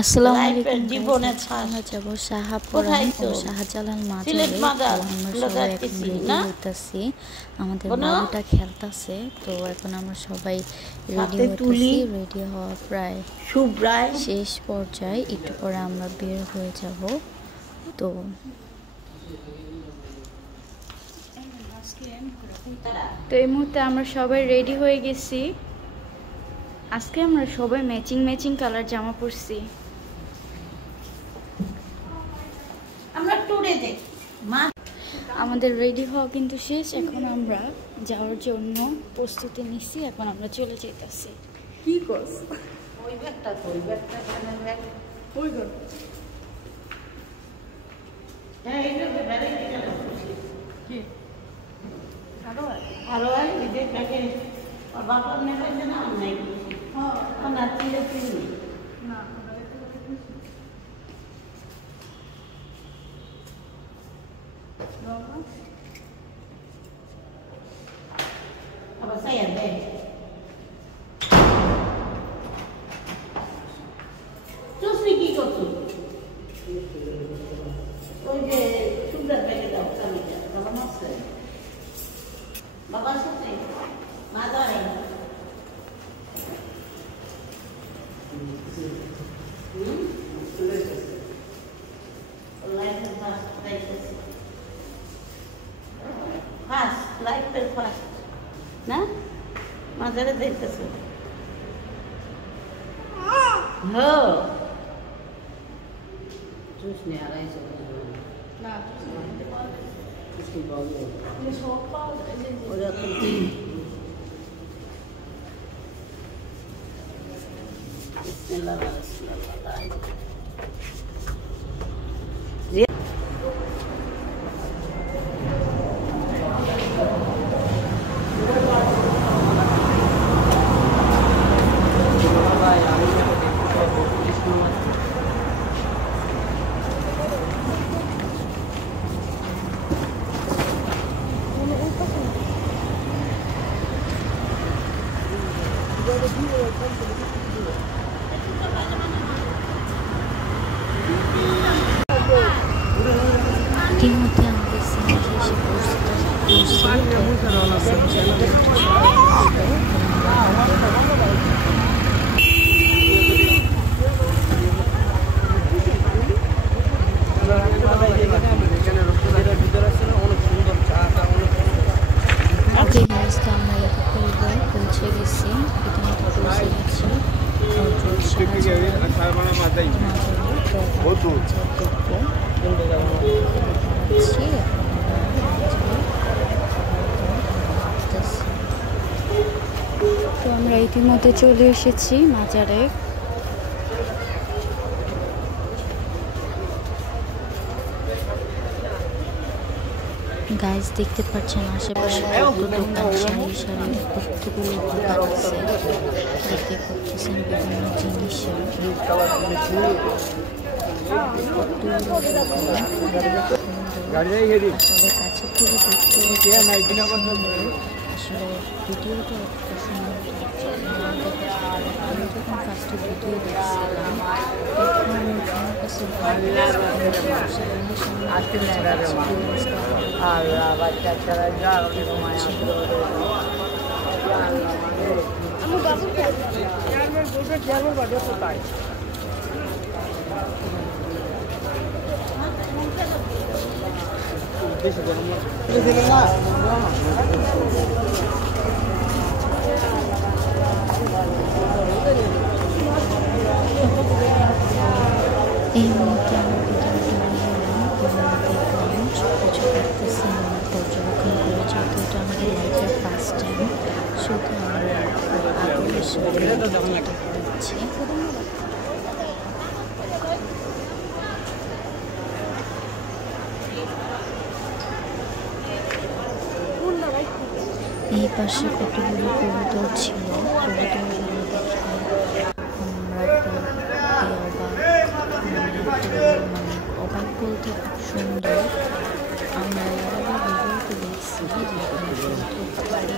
আসসালামু আলাইকুম জীবনে আমরা যাব শাহপুরান ও শাহজালাল মাজারে। তো আমরা সবাই এখন রেডি হইতাছি, আমাদের বাবুটা খেলতেছে। তো এখন আমরা সবাই রেডি হইতাছি, রেডি হওয়া প্রায় শেষ পর্যায়ে, একটু পরে আমরা বের হয়ে যাব। তো এই মুহূর্তে আমরা সবাই রেডি হয়ে গেছি। আজকে আমরা সবাই ম্যাচিং ম্যাচিং কালার জামা পরছি। আমাদের রেডি হওয়া কিন্তু শেষ, এখন আমরা যাওয়ার জন্য প্রস্তুতি নিচ্ছি। এখন আমরা চলে যেতেছি। কি করছ? ওই ব্যাগটা কই? ব্যাগটা কেন ব্যাগ? ওই ঘর। হ্যাঁ এই যে ব্যাগে কেন করছিস? কি? আরো আই যে ব্যাগে আর বাবা নেবে না নাই। হ্যাঁ না তিলে তিলে না apa saya deh terus Niki kok tuh oh je sudah pakai dah kami dah kalau masuk bapak sate mana ada like fast like this fast like the fast না মাজারে দেখতেছে হ্যাঁ জুস নিয়ে আড়াইশো না কি বলবো এই সব পাওয়া যায় ওরা তো বিসমিল্লাহ বিসমিল্লাহ ইতিমধ্যে আমাদের সিনেমা এসে পৌঁছে গেছি। ইতিমধ্যে পৌঁছে গেছি। তো আমরা ইতিমধ্যে চলে এসেছি মাজারে। গাইস দেখতে পাচ্ছেন আশেপাশে কত দোকান, সারি সারি কতগুলো দোকান আছে। দেখতে পাচ্ছেন বিভিন্ন জিনিসের আসলে কাছে থেকে দেখতে আসলে ভিডিওটা এত সুন্দর লাগছে। আমি যখন ফার্স্টে ভিডিও দেখছিলাম তখন আমার কাছে এই মুহূর্তে আমার সিনেমা পর্যবেক্ষণ করে, যেহেতু এটা আমাদের লাইফের ফার্স্ট টাইম, শুধু আমরা আগ্রহের সাথে করছি। এই পাশে কতগুলো কবুতর ছিল, কবুতরগুলো দেখে আমরা অবাক বলতে খুব সুন্দর। আমরা ভিডিওতে দেখছি এত সুন্দর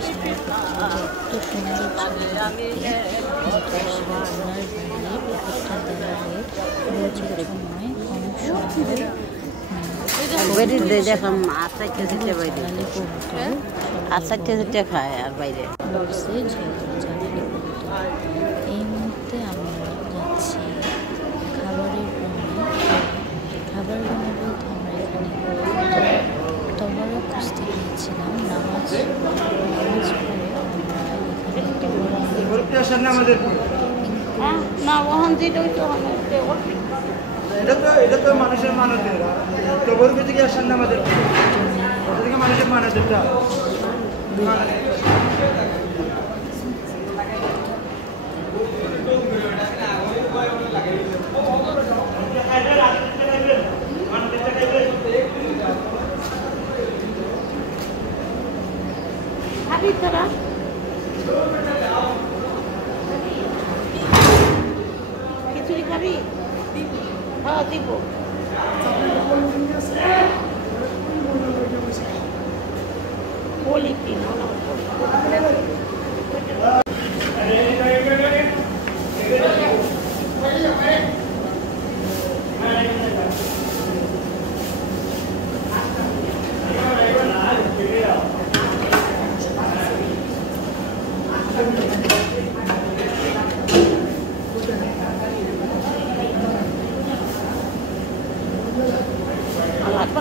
ছিল দেখতে, যেটা আসলে ওনার বাড়ির একটা দেওয়ালে খায় আর বাইরে এই মুহূর্তে আমরা যাচ্ছি খাবারের রুমে। খাবারের রুমে বলতে আমরা এখানে তবরক খুঁজতে গিয়েছিলাম। নামাজ পড়ে এটা তো মানুষের মানতের তবর কিছু কি আসেন না আমাদের মানুষের মানতেরটা খিচুড়ি খাবি? হ্যাঁ দিব। বলি কি লাগবে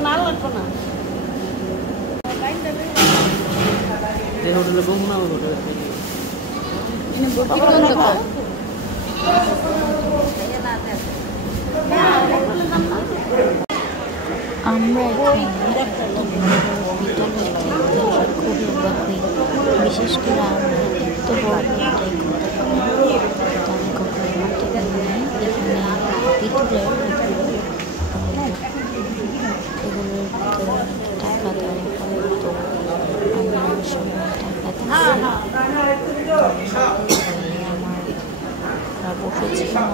না লাগবে না আমরা খুবই অবাক হই, বিশেষ করে আমরা এত বড় এটাই করতে পারি। আমি কখনো করতে পারি নাই। এখানে ভিতরে এগুলোর ভিতরে টাকা দেওয়া হয়, তো আমরা সবাই টাকা দিচ্ছি। আমরা বসেছিলাম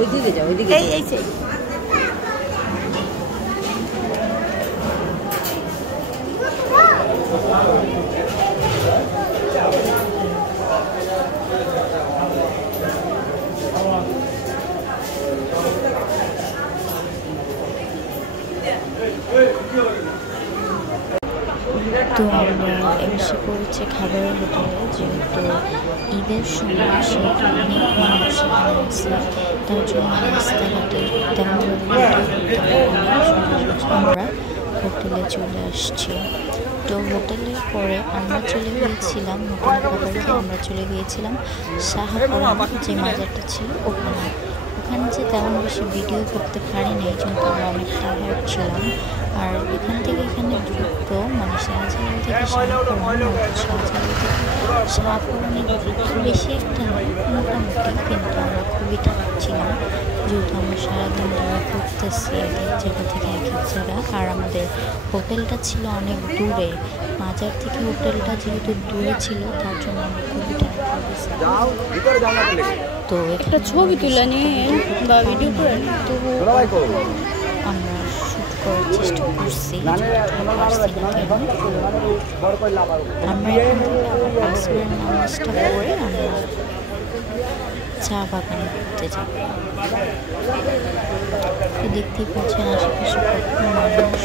ওইদিকে যাও, ওইদিকে এই সেই তো আমরা এসে পড়েছি খাবারের হোটেলে। যেহেতু ঈদের সময় সেহেতু অনেক মানুষ এখানে আছে, তার জন্য রাস্তাঘাটে তেমন আমরা হোটেলে চলে আসছি। তো হোটেলের পরে আমরা চলে গিয়েছিলাম, হোটেল খাবার খেয়ে আমরা চলে গিয়েছিলাম শাহপুরান যে মাজারটা ছিল ওখানে। ওখানে যে তেমন বেশি ভিডিও করতে পারিনি, এই জন্য আমরা অনেক টায়ার্ড ছিলাম। আর এখান থেকে এখানে দ্রুত মানে শাহজালাল থেকে শাহপুরানে দ্রুত বেশি একটা নয়, মোটামুটি, কিন্তু আমরা খুবই টায়ার্ড ছিলাম যেহেতু আমরা সারাদিন ধরে ঘুরতেছি এক এক জায়গা থেকে এক এক জায়গা। আর আমাদের হোটেলটা ছিল অনেক দূরে, মাজার থেকে হোটেলটা যেহেতু দূরে ছিল তার জন্য আমরা খুবই টায়ার্ড। তো একটা ছবি তুলে নিয়ে বা ভিডিও করে আমরা শ্যুট করার চেষ্টা করছি। আমরা আসরের নামাজটা পড়ে আমরা চা বাগানে ঘুরতে যাব। দেখতেই পাচ্ছেন আশেপাশে কত মানুষ,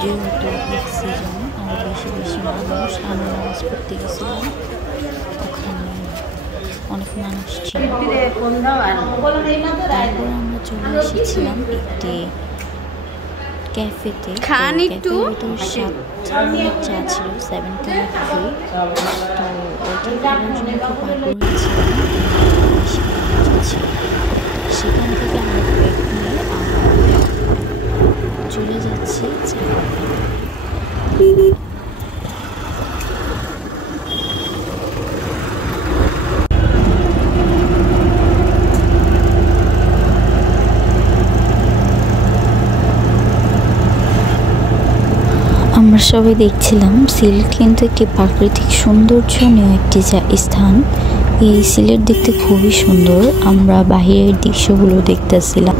যেহেতু ঈদ সিজন আরও বেশি বেশি মানুষ। আমি নামাজ পড়তে গেছিলাম, ওখানে অনেক মানুষ ছিল। তারপর আমরা চলে এসেছিলাম একটি ক্যাফেতে খান একটু চা ছিল 7 কালার ফ্রি। তো ওইটা খাওয়ার জন্য খুব আগ্রহী ছিলাম, সেখান থেকে আমরা ব্রেক নিয়ে চলে যাচ্ছি চা বাগানে। আমরা সবাই দেখছিলাম সিলেট কিন্তু একটি প্রাকৃতিক সৌন্দর্যনীয় একটি স্থান। এই সিলেট দেখতে খুবই সুন্দর। আমরা বাহিরের দৃশ্যগুলো দেখতেছিলাম।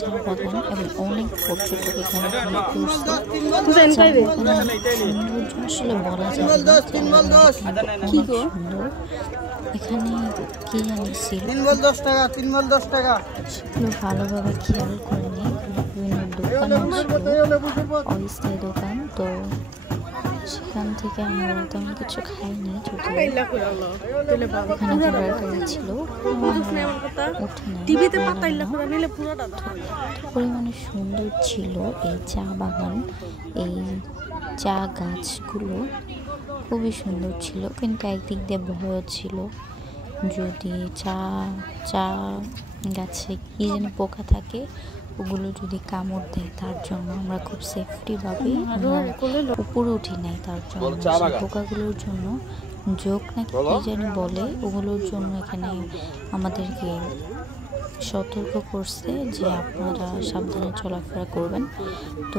চা বাগান এবং অনেক পর্যটক এখানে আসলে বলা যায় সুন্দর। এখানে কি জানি সেগুলো ভালোভাবে খেয়াল করেনি। বিভিন্ন দোকান, অস্থায়ী দোকান, তো সেখান থেকে আমরা তেমন কিছু খাইনি। ওখানে খাবার করেছিল পরিমাণে সুন্দর ছিল এই চা বাগান। এই চা গাছগুলো খুবই সুন্দর ছিল, কিন্তু একদিক দিয়ে ভয়ও ছিল যদি চা গাছে কি যেন পোকা থাকে, ওগুলো যদি কামড় দেয়। তার জন্য আমরা খুব সেফটিভাবে উপরে উঠি নাই। তার জন্য পোকাগুলোর জন্য যোগ নাকি কি জানি বলে, ওগুলোর জন্য এখানে আমাদেরকে সতর্ক করছে যে আপনারা সাবধানে চলাফেরা করবেন। তো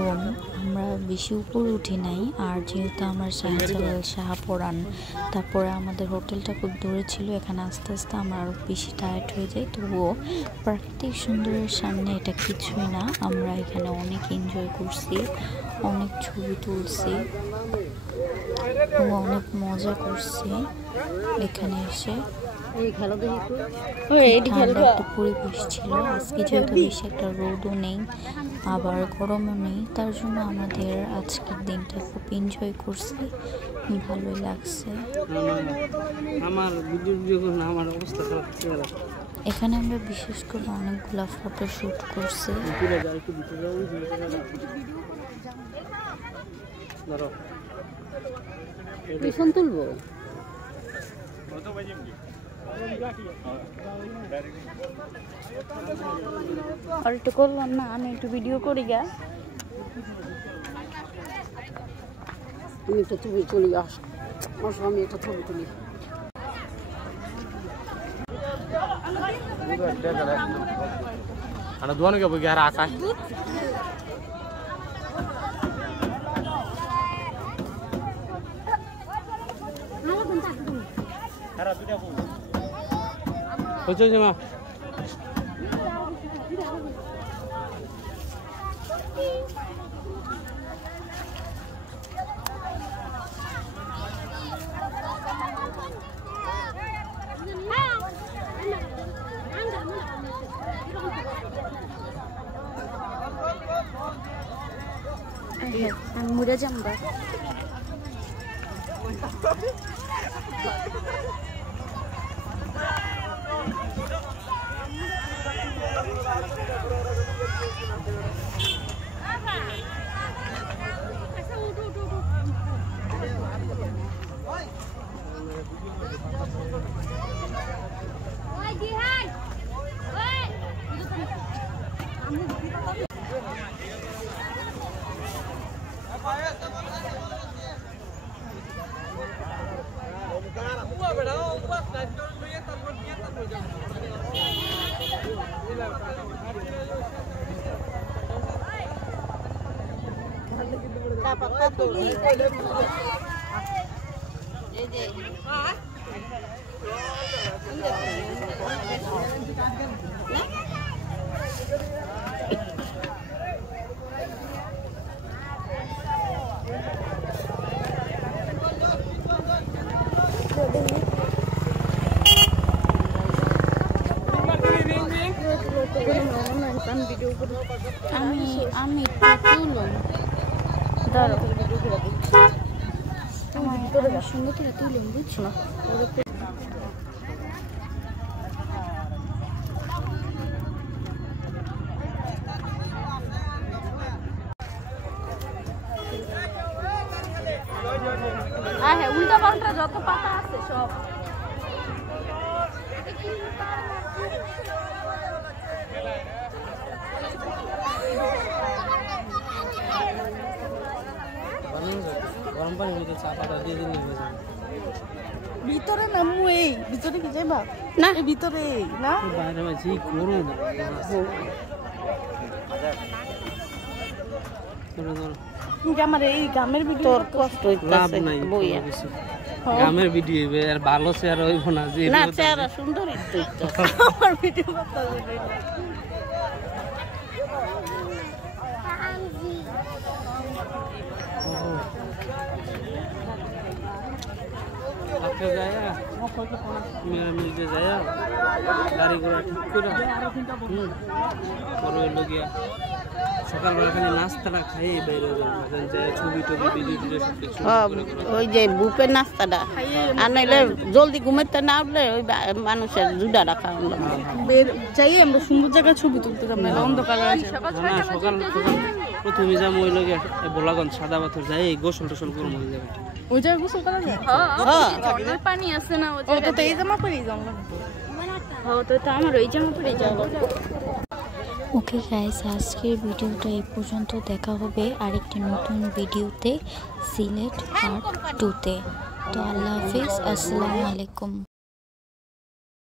আমরা বেশি উপরে উঠি নাই। আর যেহেতু আমার শাহপরান, তারপরে আমাদের হোটেলটা খুব দূরে ছিল, এখানে আস্তে আস্তে আমরা আরও বেশি টায়ার্ড হয়ে যাই। তবুও প্রাকৃতিক সৌন্দর্যের সামনে এটা কিছুই না। আমরা এখানে অনেক এনজয় করছি, অনেক ছবি তুলছি, অনেক মজা করছি এখানে এসে। ঠান্ডা একটা পরিবেশ ছিল। আজকে যেহেতু বেশি একটা রোদও নেই, আবার গরমও নেই, তার জন্য আমাদের আজকের দিনটা খুব এনজয় করছি, ভালোই লাগছে। এখানে আমরা বিশেষ করে অনেকগুলা ফটো শুট করছি। তুলবো আর একটু করলাম না, আমি একটু ভিডিও করি গা। আমি একটা ছবি তুলি, আমি একটা ছবি তুলি। দোয়ানো কে বই আর আকাশ হচ্ছে মা আমি মুড়ে যাম গা। আমি তুলুন ধরো সুন্দর করে তুলুন বুঝছো না হ্যাঁ উল্টা পাল্টা যত পাতা আছে সব গরম পানি মধ্যে চা পাতা দিয়ে দিন ভিতরে নামু এই ভিতরে কি যাইবা না এই ভিতরে না বাইরে মাঝি গরম আমার এই গ্রামের ভিতর কষ্ট লাভ হইতাছে নাই বইয়া কিছু গ্রামের ভিডিও আর ভালো চেয়ার হইব না যে না চেহারা সুন্দর একটু আমার ভিডিও করতে আপনি যায় মেরা মিলতে যায় গাড়ি ঘোড়া ঠিক করে পরে হইল গিয়া সকালবেলা খালি নাস্তাটা খাই বাইরে যায় ছবি টবি ভিডিও টিডিও সব কিছু ওই যে বুপের নাস্তাটা আর নাইলে জলদি ঘুমাইতে না উঠলে ওই মানুষের জুডা রাখা যাই আমরা সুন্দর জায়গায় ছবি তুলতে যাবো অন্ধকার আছে না সকাল প্রথমে যাবো ওই লগে বোলাগঞ্জ সাদা পাথর যাই গোসল টোসল করবো ওই জায়গায় ওই জায়গায় গোসল করা যায় ঝর্ণার পানি আছে না ও তো এই জামা পরেই যাবো তো আমার ওই জামা পরে যাবো ওকে গাইস আজকের ভিডিওটা এই পর্যন্ত দেখা হবে আরেকটি নতুন ভিডিওতে সিলেট পার্ট 2 তে তো আল্লাহ হাফেজ আসসালামু আলাইকুম